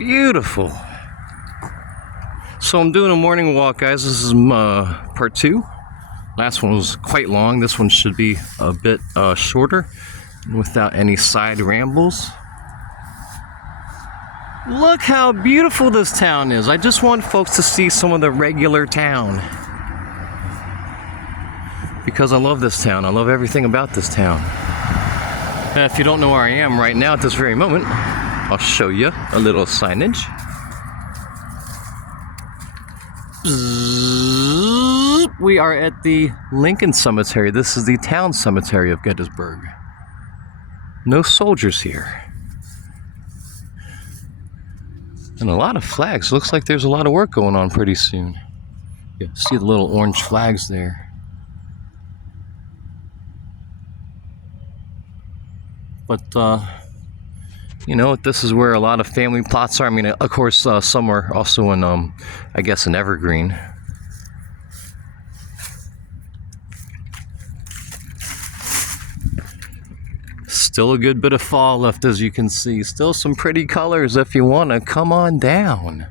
beautiful. So I'm doing a morning walk, guys. This is part 2. Last one was quite long. This one should be a bit shorter without any side rambles. Look how beautiful this town is. I just want folks to see some of the regular town, because I love this town. I love everything about this town. And if you don't know where I am right now at this very moment, I'll show you a little signage. We are at the Lincoln Cemetery. This is the town cemetery of Gettysburg. No soldiers here. And a lot of flags. Looks like there's a lot of work going on pretty soon. You see the little orange flags there. But, you know, this is where a lot of family plots are. I mean, of course, some are also in, I guess, an evergreen. Still a good bit of fall left, as you can see. Still some pretty colors if you want to. Come on down.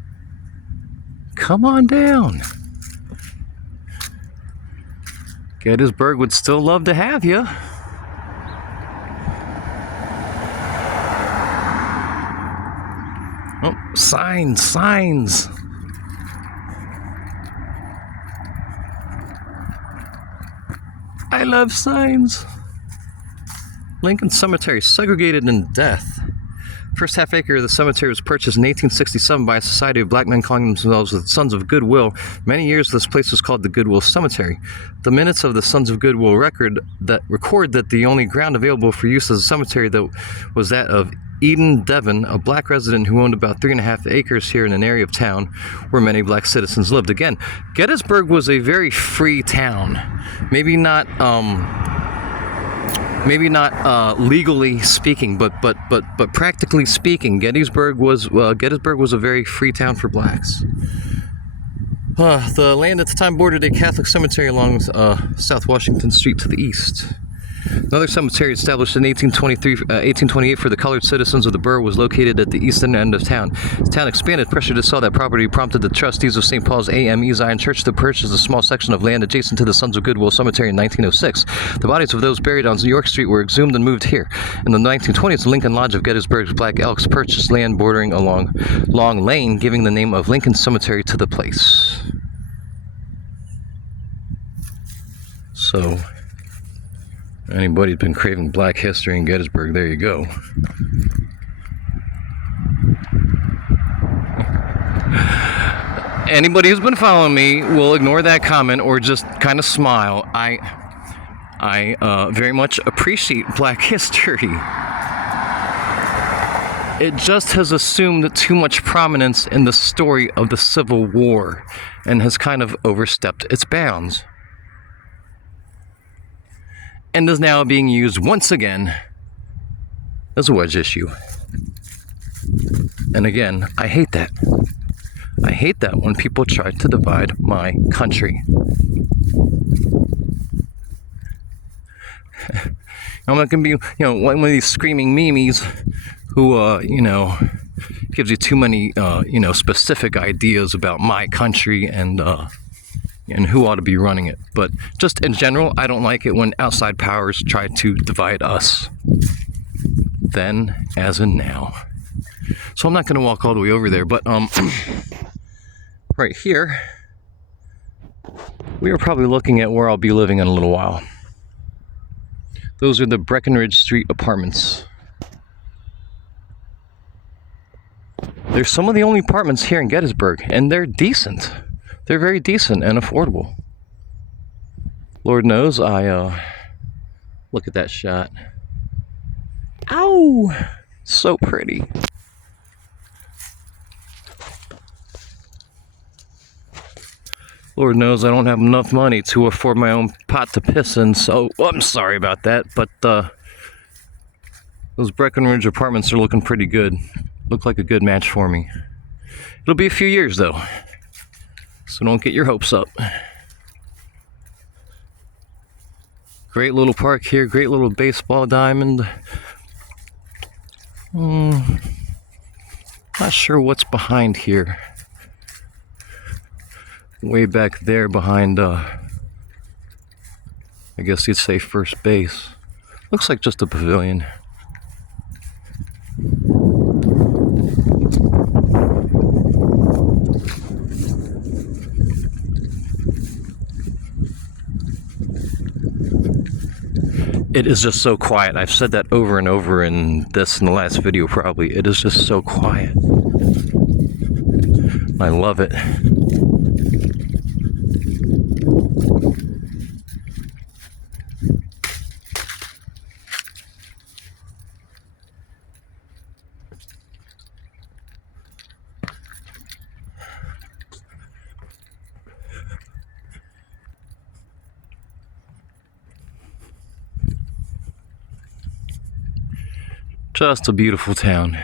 Come on down. Gettysburg would still love to have you. Oh, signs, signs. I love signs. Lincoln Cemetery, segregated in death. First half acre of the cemetery was purchased in 1867 by a society of black men calling themselves the Sons of Goodwill. Many years this place was called the Goodwill Cemetery. The minutes of the Sons of Goodwill record that the only ground available for use as a cemetery was that of Eden Devon, a black resident who owned about 3.5 acres here in an area of town where many black citizens lived. Again, Gettysburg was a very free town. Maybe not legally speaking, but practically speaking, Gettysburg was a very free town for blacks. The land at the time bordered a Catholic cemetery along South Washington Street to the east. Another cemetery established in 1828 for the colored citizens of the borough was located at the eastern end of town. As town expanded, pressure to sell that property prompted the trustees of St. Paul's A.M.E. Zion Church to purchase a small section of land adjacent to the Sons of Goodwill Cemetery in 1906. The bodies of those buried on York Street were exhumed and moved here. In the 1920s, the Lincoln Lodge of Gettysburg's Black Elks purchased land bordering along Long Lane, giving the name of Lincoln Cemetery to the place. So, anybody who's been craving black history in Gettysburg, there you go. Anybody who's been following me will ignore that comment or just kind of smile. I very much appreciate black history. It just has assumed too much prominence in the story of the Civil War and has kind of overstepped its bounds, and is now being used once again as a wedge issue. And again, I hate that. I hate that when people try to divide my country. I'm not gonna be, one of these screaming memes who, gives you too many, specific ideas about my country and who ought to be running it. But just in general, I don't like it when outside powers try to divide us. Then, as in now. So I'm not going to walk all the way over there, but right here, we are probably looking at where I'll be living in a little while. Those are the Breckenridge Street apartments. They're some of the only apartments here in Gettysburg, and they're decent. They're very decent and affordable. Lord knows look at that shot. Ow! So pretty. Lord knows I don't have enough money to afford my own pot to piss in, so I'm sorry about that, but those Breckenridge apartments are looking pretty good. Look like a good match for me. It'll be a few years though, so don't get your hopes up. Great little park here, great little baseball diamond. Not sure what's behind here. Way back there behind, I guess you'd say first base. Looks like just a pavilion. It is just so quiet. I've said that over and over in the last video probably. It is just so quiet. I love it. Just a beautiful town.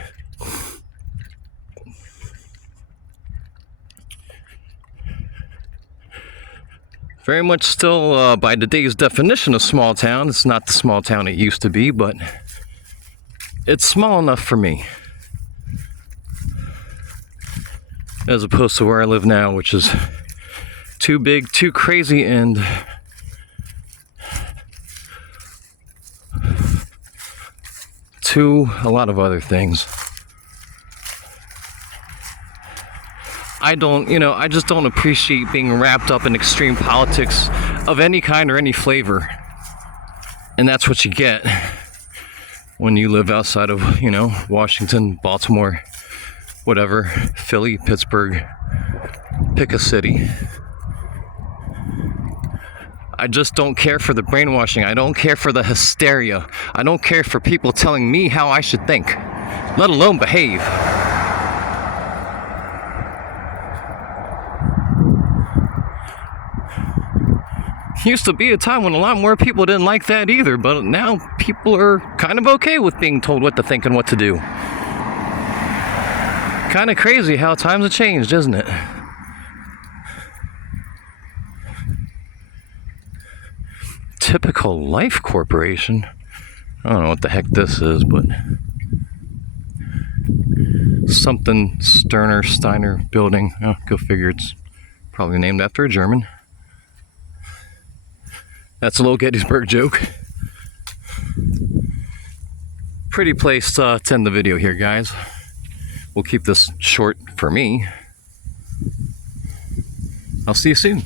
Very much still, by today's definition, a small town. It's not the small town it used to be, but it's small enough for me. As opposed to where I live now, which is too big, too crazy, and a lot of other things. I just don't appreciate being wrapped up in extreme politics of any kind or any flavor. And that's what you get when you live outside of, Washington, Baltimore, whatever, Philly, Pittsburgh, pick a city. I just don't care for the brainwashing. I don't care for the hysteria. I don't care for people telling me how I should think, let alone behave. Used to be a time when a lot more people didn't like that either, but now people are kind of okay with being told what to think and what to do. Kind of crazy how times have changed, isn't it? Typical Life Corporation. I don't know what the heck this is, but something Steiner building. Oh, go figure, it's probably named after a German. That's a little Gettysburg joke. Pretty place to end the video here, guys. We'll keep this short for me. I'll see you soon.